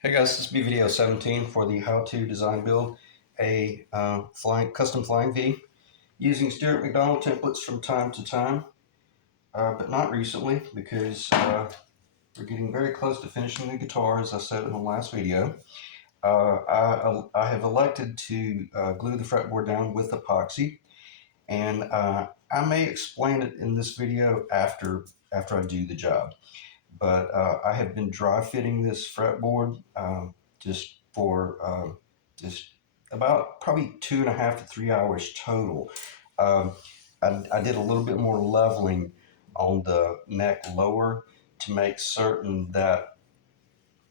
Hey guys, this is V17 for the how to design build a custom flying V using Stuart McDonald templates from time to time, but not recently because we're getting very close to finishing the guitar, as I said in the last video. I have elected to glue the fretboard down with epoxy, and I may explain it in this video after I do the job. But I have been dry fitting this fretboard just for just about probably 2.5 to 3 hours total. Um, I did a little bit more leveling on the neck lower to make certain that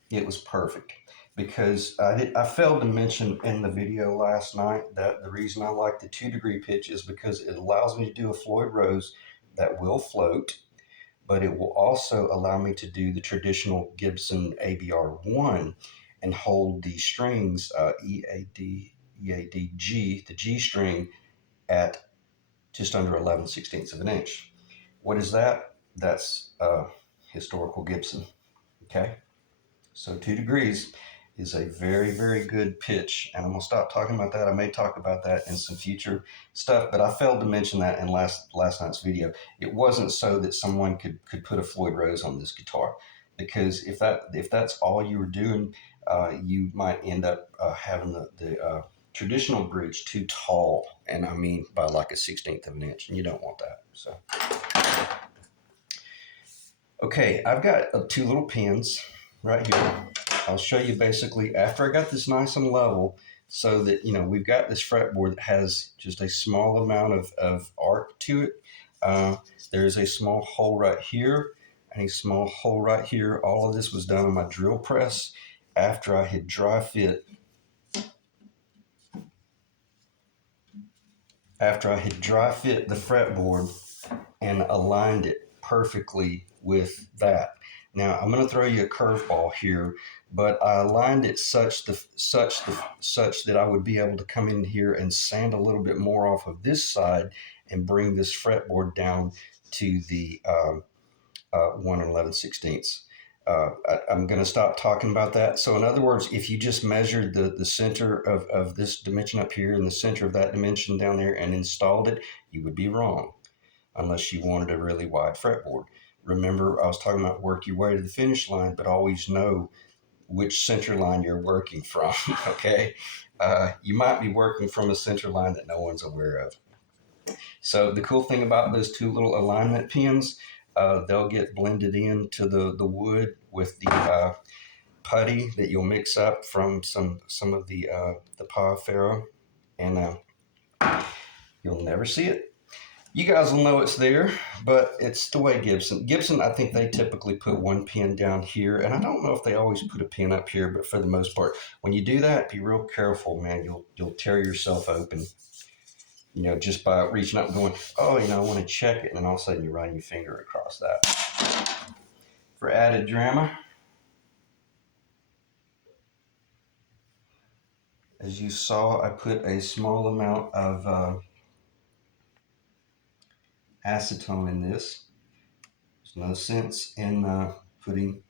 it was perfect, because I failed to mention in the video last night that the reason I like the 2-degree pitch is because it allows me to do a Floyd Rose that will float, but it will also allow me to do the traditional Gibson ABR1 and hold the strings E, A, D, the G string, at just under 11/16 of an inch. What is that? That's historical Gibson. Okay, so 2 degrees is a very, very good pitch, and I'm gonna stop talking about that. I may talk about that in some future stuff, but I failed to mention that in last night's video. It wasn't so that someone could put a Floyd Rose on this guitar, because if that's all you were doing, you might end up having the traditional bridge too tall, and I mean by like a 16th of an inch, and you don't want that. So, okay, I've got 2 little pins right here. I'll show you basically after I got this nice and level, so that we've got this fretboard that has just a small amount of arc to it. There's a small hole right here and a small hole right here. All of this was done on my drill press after I had dry fit the fretboard and aligned it perfectly with that. Now I'm going to throw you a curveball here, but I aligned it such that I would be able to come in here and sand a little bit more off of this side and bring this fretboard down to the 1 11/16. I'm going to stop talking about that. So in other words, if you just measured the center of this dimension up here and the center of that dimension down there and installed it, you would be wrong, unless you wanted a really wide fretboard. Remember, I was talking about work your way to the finish line, but always know which center line you're working from, okay? You might be working from a center line that no one's aware of. So the cool thing about those 2 little alignment pins, they'll get blended into the wood with the putty that you'll mix up from some of the Pa Ferro, and you'll never see it. You guys will know it's there, but it's the way Gibson, I think they typically put 1 pin down here, and I don't know if they always put a pin up here, but for the most part, when you do that, be real careful, man. You'll tear yourself open, just by reaching up and going, oh, I want to check it, and then all of a sudden you run your finger across that. For added drama, as you saw, I put a small amount of acetone in this. There's no sense in putting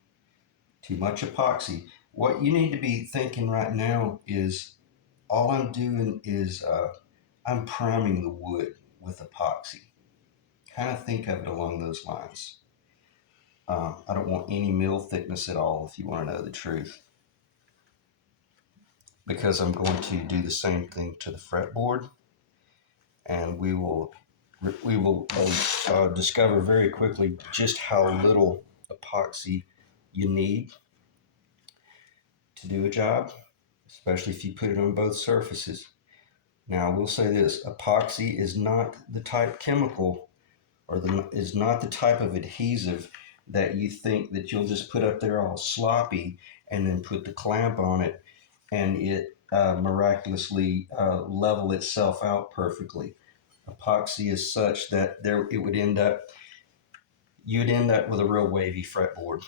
too much epoxy. What you need to be thinking right now is all I'm doing is I'm priming the wood with epoxy. Kind of think of it along those lines. I don't want any mill thickness at all, if you want to know the truth, because I'm going to do the same thing to the fretboard, and we will discover very quickly just how little epoxy you need to do a job, especially if you put it on both surfaces. Now, I will say this: epoxy is not the type chemical, or is not the type of adhesive that you think that you'll just put up there all sloppy and then put the clamp on it and it miraculously level itself out perfectly. Epoxy is such that you'd end up with a real wavy fretboard.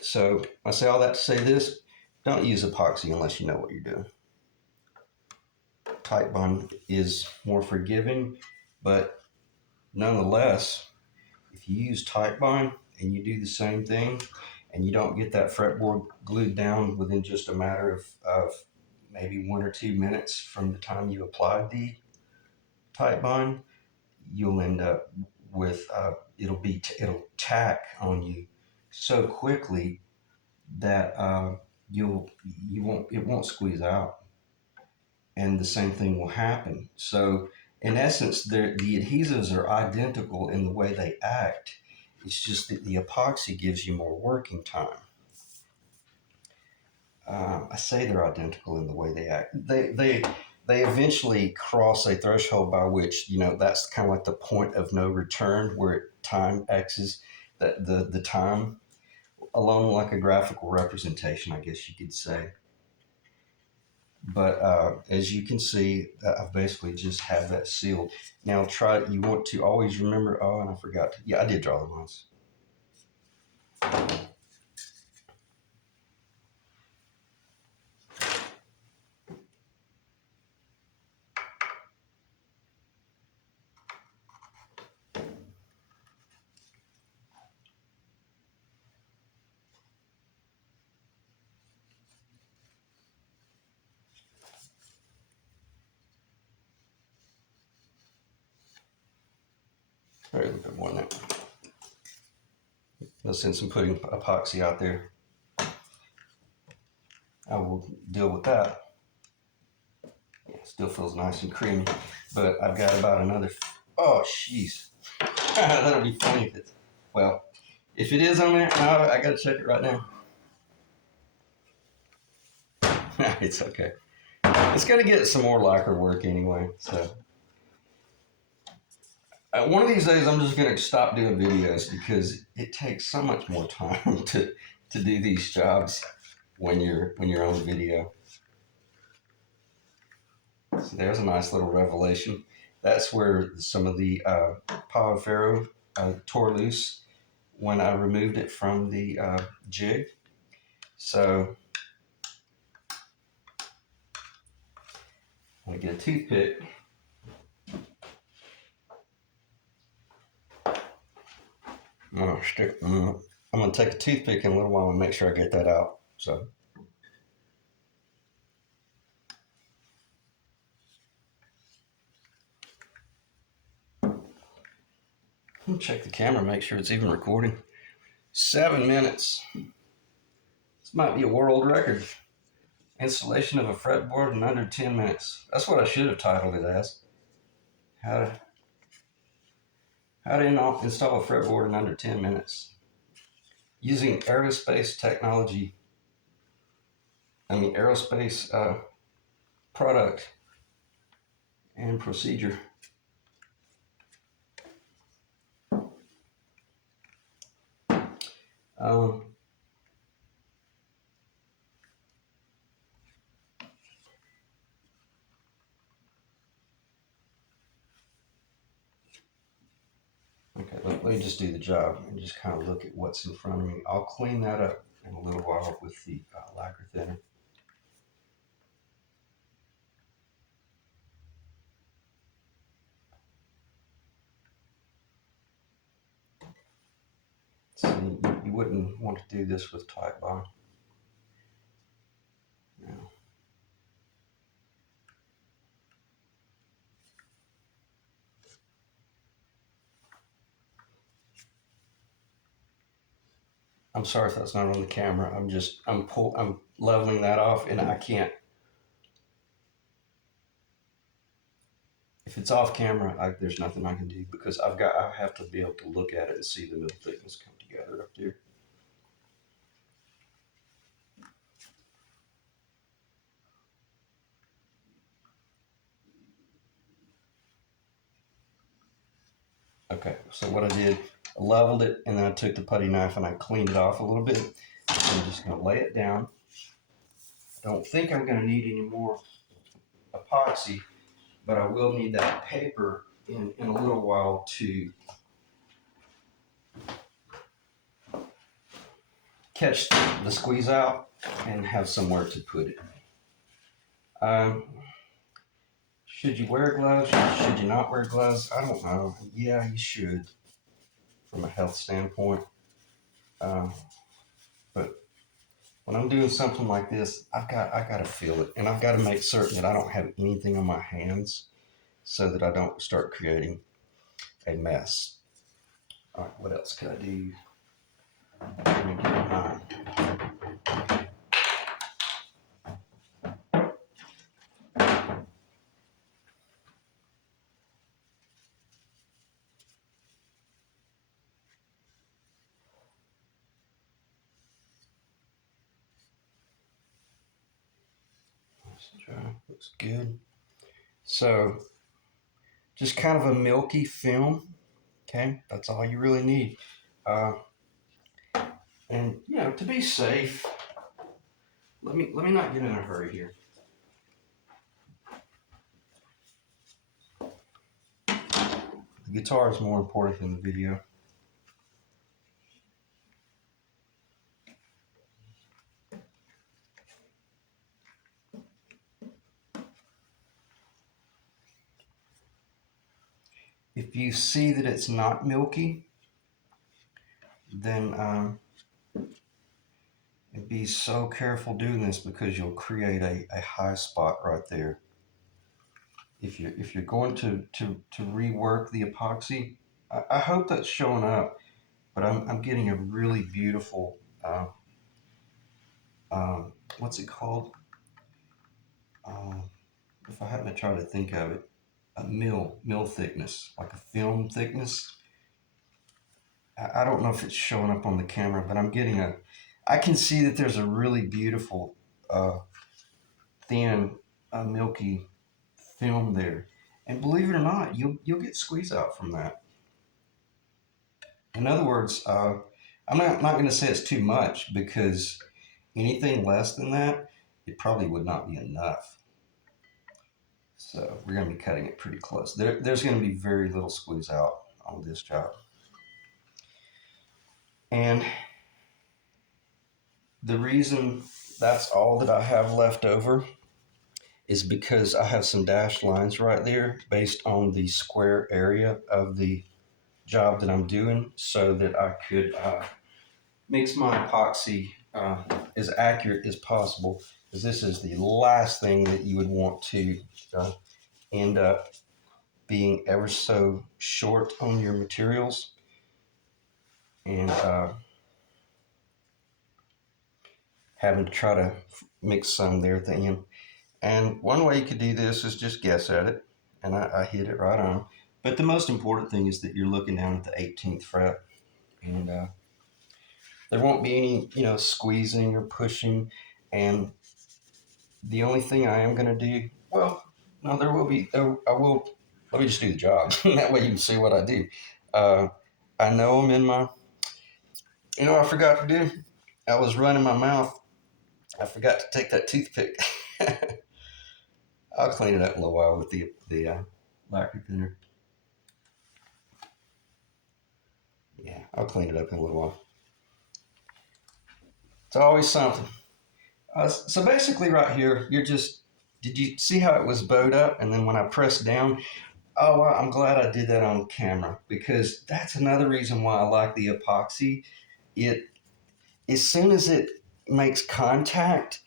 So I say all that to say this: don't use epoxy unless you know what you're doing. Titebond is more forgiving, but nonetheless, if you use Titebond and you do the same thing and you don't get that fretboard glued down within just a matter of maybe 1 or 2 minutes from the time you applied the tight bond, you'll end up with it'll tack on you so quickly that you won't it won't squeeze out, and the same thing will happen. So in essence, the adhesives are identical in the way they act. It's just that the epoxy gives you more working time. I say they're identical in the way they act. They eventually cross a threshold by which, that's kind of like the point of no return, where time X's the time along like a graphical representation, I guess you could say. But as you can see, I've basically just have that sealed. Now you want to always remember, oh, and I forgot. Yeah, I did draw the lines. All right, a little bit more than that. Since I'm putting epoxy out there, I will deal with that. Yeah, still feels nice and creamy, but I've got about another. Oh, jeez, that'll be funny if it's. Well, if it is on there, no, I gotta check it right now. It's okay. It's gonna get some more lacquer work anyway. So one of these days, I'm just gonna stop doing videos because it takes so much more time to do these jobs when you're on video. So there's a nice little revelation. That's where some of the Polyfero tore loose when I removed it from the jig. So I'm gonna get a toothpick. I'm gonna take a toothpick in a little while and make sure I get that out. So. Check the camera, make sure it's even recording. 7 minutes. This might be a world record. Installation of a fretboard in under 10 minutes. That's what I should have titled it as. How to install a fretboard in under 10 minutes. Using aerospace technology. Aerospace product and procedure. Okay, let me just do the job and just kind of look at what's in front of me. I'll clean that up in a little while with the lacquer thinner. See, you wouldn't want to do this with tight bond. No. I'm sorry if that's not on the camera. I'm leveling that off, and I can't. If it's off camera, there's nothing I can do because I have to be able to look at it and see the middle thickness come together up there. Okay, so what I did, I leveled it, and then I took the putty knife and I cleaned it off a little bit. I'm just going to lay it down. I don't think I'm going to need any more epoxy, but I will need that paper in a little while to catch the squeeze out and have somewhere to put it. Should you wear gloves? Should you not wear gloves? I don't know. Yeah, you should, from a health standpoint. when I'm doing something like this, I got to feel it, and I've got to make certain that I don't have anything on my hands so that I don't start creating a mess. All right, what else could I do? Let me get mine. Looks good. So just kind of a milky film. Okay, that's all you really need. Uh, and you know, to be safe, let me not get in a hurry here. The guitar is more important than the video. If you see that it's not milky, then be so careful doing this because you'll create a high spot right there. If you're going to rework the epoxy, I hope that's showing up, but I'm getting a really beautiful what's it called? Um, if I happen to try to think of it, a mill thickness, like a film thickness. I don't know if it's showing up on the camera, but I'm getting a. I can see that there's a really beautiful, thin, milky film there, and believe it or not, you'll get squeeze out from that. In other words, I'm not going to say it's too much because anything less than that, it probably would not be enough. So we're going to be cutting it pretty close. There's going to be very little squeeze out on this job. And the reason that's all that I have left over is because I have some dashed lines right there based on the square area of the job that I'm doing so that I could mix my epoxy as accurate as possible, because this is the last thing that you would want to uh, end up being ever so short on your materials and having to try to mix some there at the end. And one way you could do this is just guess at it, and I hit it right on. But the most important thing is that you're looking down at the 18th fret, and there won't be any, squeezing or pushing. And the only thing I am going to do, well, no, there will be. I will. Let me just do the job. That way you can see what I do. Uh, I know I'm in my. I forgot to do. I was running my mouth. I forgot to take that toothpick. I'll clean it up in a little while with the lacquer thinner. Yeah, I'll clean it up in a little while. It's always something. So basically, right here, did you see how it was bowed up? And then when I pressed down, oh, well, I'm glad I did that on camera because that's another reason why I like the epoxy. It, as soon as it makes contact,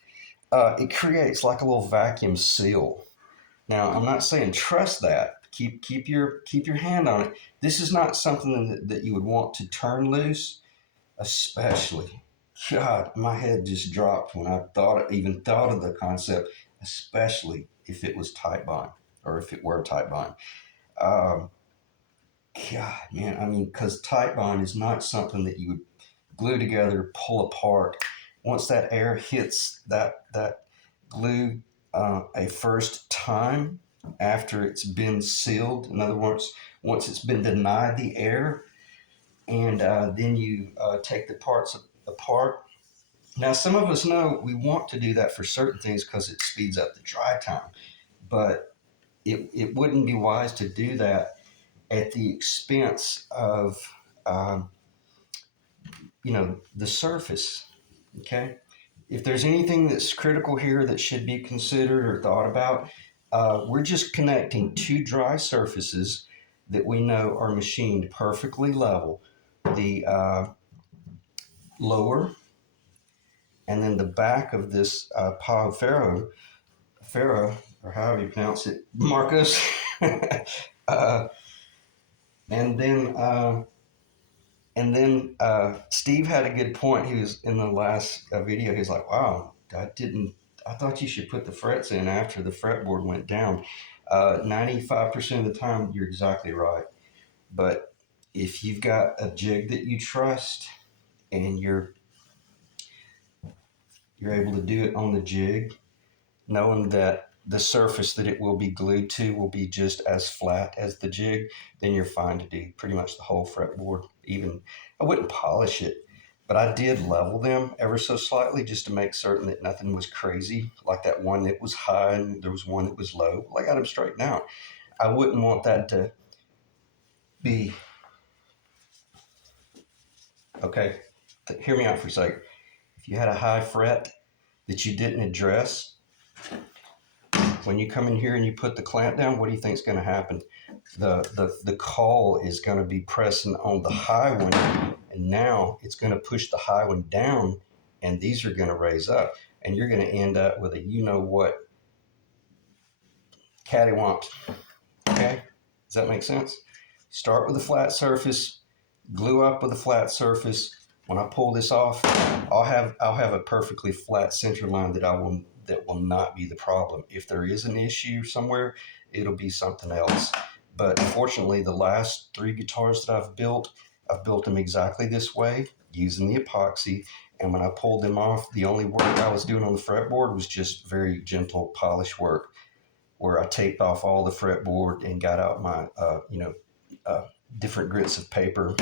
it creates like a little vacuum seal. Now, I'm not saying trust that. Keep your hand on it. This is not something that you would want to turn loose, especially. God, my head just dropped when I even thought of the concept, especially if it was tight bond or if it were tight bond. Um, God, man, I mean, because tight bond is not something that you would glue together, pull apart. Once that air hits that glue a first time after it's been sealed, in other words, once it's been denied the air, and then you take the parts apart. Now, some of us know we want to do that for certain things because it speeds up the dry time, but it wouldn't be wise to do that at the expense of um, the surface. Okay, if there's anything that's critical here that should be considered or thought about, we're just connecting two dry surfaces that we know are machined perfectly level. The lower and then the back of this pod Pharaoh, or however you pronounce it, Marcos. uh, and then Steve had a good point. He was in the last video. He's like, "Wow, I thought you should put the frets in after the fretboard went down." 95% of the time, you're exactly right. But if you've got a jig that you trust and you're able to do it on the jig, knowing that the surface that it will be glued to will be just as flat as the jig, then you're fine to do pretty much the whole fretboard. Even I wouldn't polish it, but I did level them ever so slightly just to make certain that nothing was crazy, like that one that was high and there was one that was low. Well, I got them straightened out. I wouldn't want that to be okay. Hear me out for a second. If you had a high fret that you didn't address, when you come in here and you put the clamp down, what do you think is going to happen? The caul is going to be pressing on the high one, and now it's going to push the high one down, and these are going to raise up, and you're going to end up with a you know what cattywomp. Okay, does that make sense? Start with a flat surface, glue up with a flat surface. When I pull this off, I'll have a perfectly flat center line that will not be the problem. If there is an issue somewhere, it'll be something else. But fortunately, the last 3 guitars that I've built them exactly this way using the epoxy. And when I pulled them off, the only work I was doing on the fretboard was just very gentle polish work, where I taped off all the fretboard and got out my different grits of paper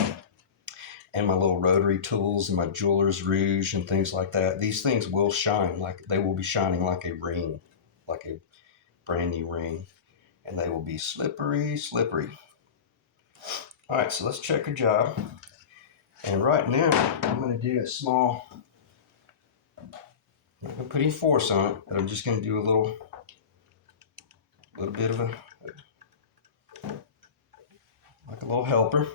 and my little rotary tools and my jeweler's rouge and things like that. These things will shine, like they will be shining like a ring, like a brand new ring, and they will be slippery, slippery. All right, so let's check a job. And right now, I'm going to do a small, I'm not going to put any force on it, but I'm just going to do a little bit of like a little helper.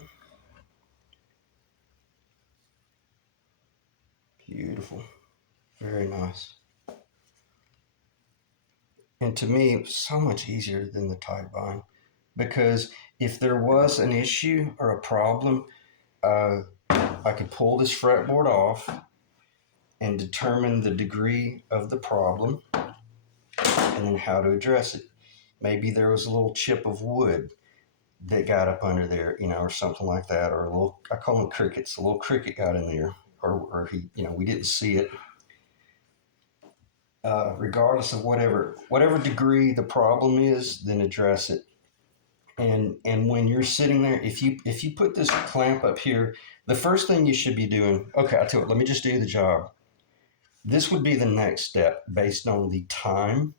Beautiful. Very nice. And to me, it was so much easier than the tight bind, because if there was an issue or a problem, I could pull this fretboard off and determine the degree of the problem and then how to address it. Maybe there was a little chip of wood that got up under there, or something like that, or a little, I call them crickets, a little cricket got in there, or he, we didn't see it. Regardless of whatever degree the problem is, then address it. And when you're sitting there, if you put this clamp up here, the first thing you should be doing, okay, I tell you what, let me just do the job. This would be the next step based on the time.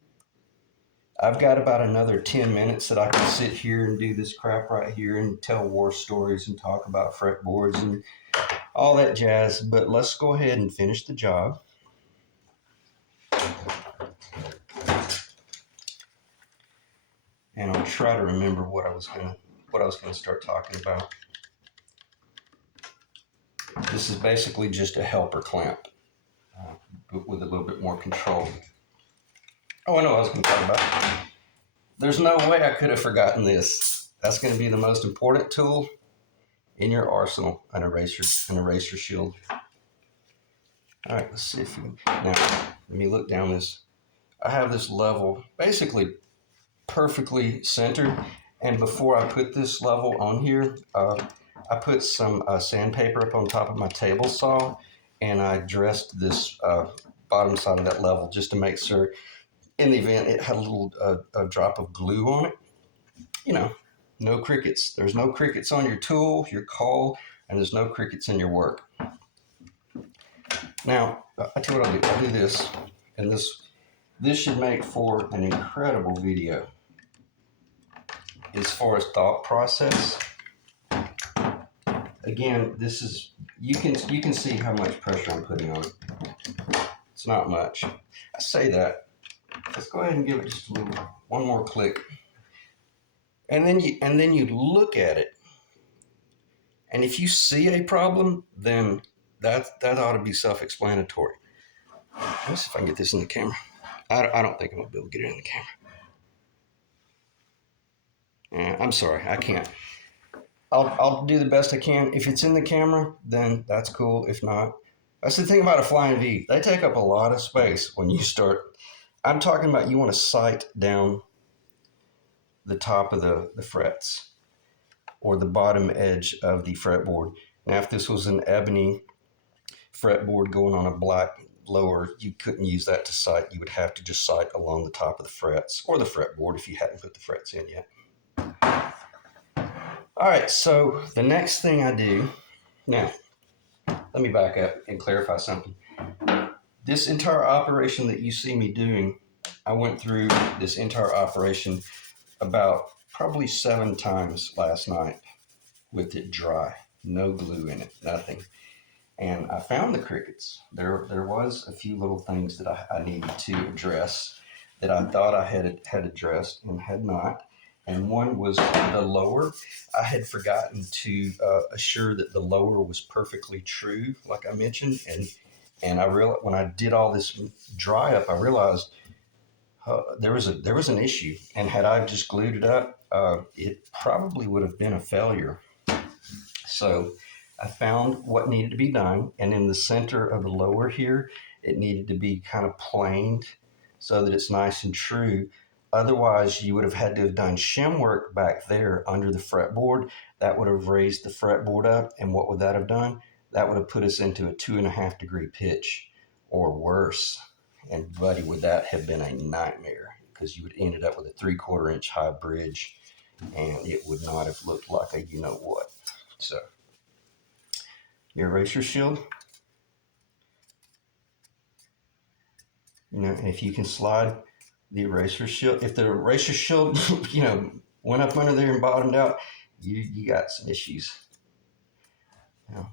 I've got about another 10 minutes that I can sit here and do this crap right here and tell war stories and talk about fretboards and all that jazz, but let's go ahead and finish the job. And I'll try to remember what I was gonna start talking about. This is basically just a helper clamp, but with a little bit more control. Oh, I know what I was going to talk about. There's no way I could have forgotten this. That's going to be the most important tool in your arsenal: an eraser shield. All right, let's see if we now. Let me look down this. I have this level basically perfectly centered, and before I put this level on here, I put some sandpaper up on top of my table saw, and I dressed this bottom side of that level just to make sure, in the event it had a little a drop of glue on it, no crickets. There's no crickets on your tool, your caul, and there's no crickets in your work. Now, I tell you what I'll do. I'll do this, and this should make for an incredible video as far as thought process. Again, this is, you can see how much pressure I'm putting on it. It's not much. I say that. Let's go ahead and give it just one more click. And then you look at it. And if you see a problem, then that ought to be self-explanatory. Let's see if I can get this in the camera. I don't think I'm gonna be able to get it in the camera. I'm sorry, I can't. I'll do the best I can. If it's in the camera, then that's cool. If not, that's the thing about a flying V. They take up a lot of space when you start. I'm talking about you want to sight down the top of the frets or the bottom edge of the fretboard. Now, if this was an ebony fretboard going on a black lower, you couldn't use that to sight. You would have to just sight along the top of the frets or the fretboard if you hadn't put the frets in yet. All right, so the next thing I do, now, let me back up and clarify something. This entire operation that you see me doing, I went through this entire operation about probably 7 times last night with it dry, no glue in it, nothing. And I found the crickets. There was a few little things that I needed to address that I thought I had addressed and had not. And one was the lower. I had forgotten to assure that the lower was perfectly true, like I mentioned. And I realized when I did all this dry up, I realized there was an issue. And had I just glued it up, it probably would have been a failure. So I found what needed to be done, and in the center of the lower here, it needed to be kind of planed so that it's nice and true. Otherwise, you would have had to have done shim work back there under the fretboard. That would have raised the fretboard up, and what would that have done? That would have put us into a 2.5-degree pitch or worse. And buddy, would that have been a nightmare because you would have ended up with a 3/4 inch high bridge, and it would not have looked like a you know what. So your eraser shield, and if you can slide the eraser shield, if the eraser shield, went up under there and bottomed out, you got some issues. Now,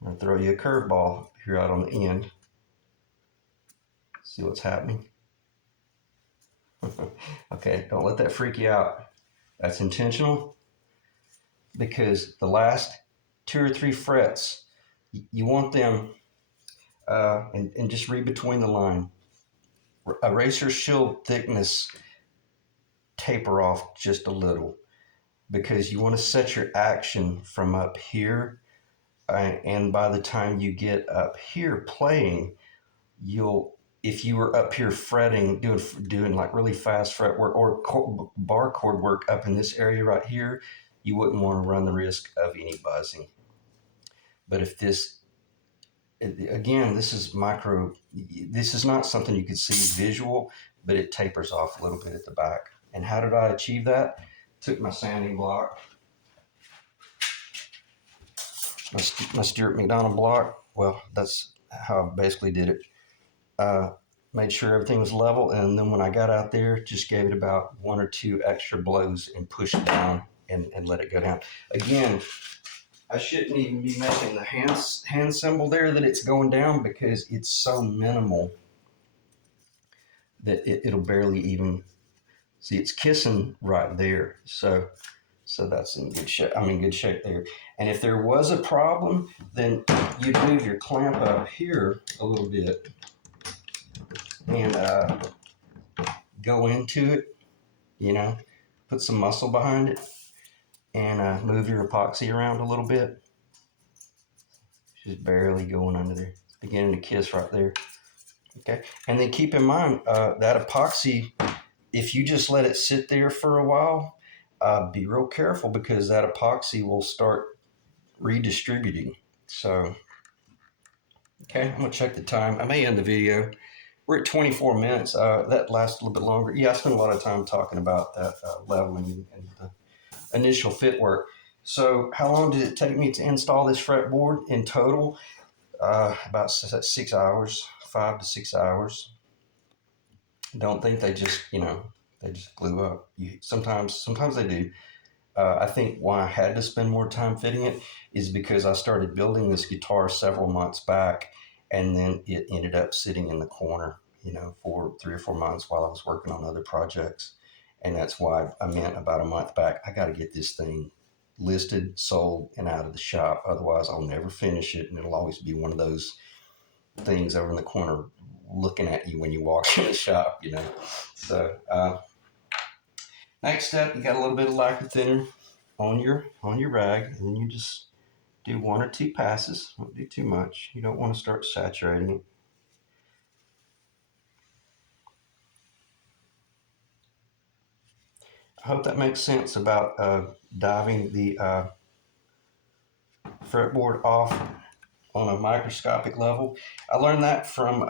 I'm gonna throw you a curveball here out on the end. See what's happening. Okay, don't let that freak you out. That's intentional because the last 2 or 3 frets, you want them, and just read between the line. Eraser shield thickness taper off just a little because you want to set your action from up here, and by the time you get up here playing, if you were up here fretting, doing like really fast fret work or bar chord work up in this area right here, you wouldn't want to run the risk of any buzzing. But if this, again, this is not something you could see visual, but it tapers off a little bit at the back. And how did I achieve that? Took my sanding block, my Stewart McDonald block. Well, that's how I basically did it. Made sure everything was level, and then when I got out there, just gave it about 1 or 2 extra blows and pushed it down and let it go down. Again, I shouldn't even be making the hand symbol there that it's going down because it's so minimal that it'll barely even see. It's kissing right there. So that's in good shape. I'm in good shape there. And if there was a problem, then you'd move your clamp up here a little bit and go into it, put some muscle behind it and move your epoxy around a little bit. Just barely going under there. It's beginning to kiss right there. Okay. And then keep in mind that epoxy, if you just let it sit there for a while, be real careful because that epoxy will start redistributing. So, okay, I'm going to check the time. I may end the video. We're at 24 minutes. That lasts a little bit longer. Yeah, I spent a lot of time talking about that leveling and the initial fit work. So how long did it take me to install this fretboard in total? About 6 hours, 5 to 6 hours. Don't think they just, they just glue up. Sometimes they do. I think why I had to spend more time fitting it is because I started building this guitar several months back, and then it ended up sitting in the corner, for 3 or 4 months while I was working on other projects. And that's why I meant about a month back, I got to get this thing listed, sold, and out of the shop. Otherwise, I'll never finish it, and it'll always be one of those things over in the corner looking at you when you walk in the shop, you know. So next step, you got a little bit of lacquer thinner on your rag, and then you just do 1 or 2 passes. Don't do too much. You don't want to start saturating it. I hope that makes sense about diving the fretboard off on a microscopic level. I learned that from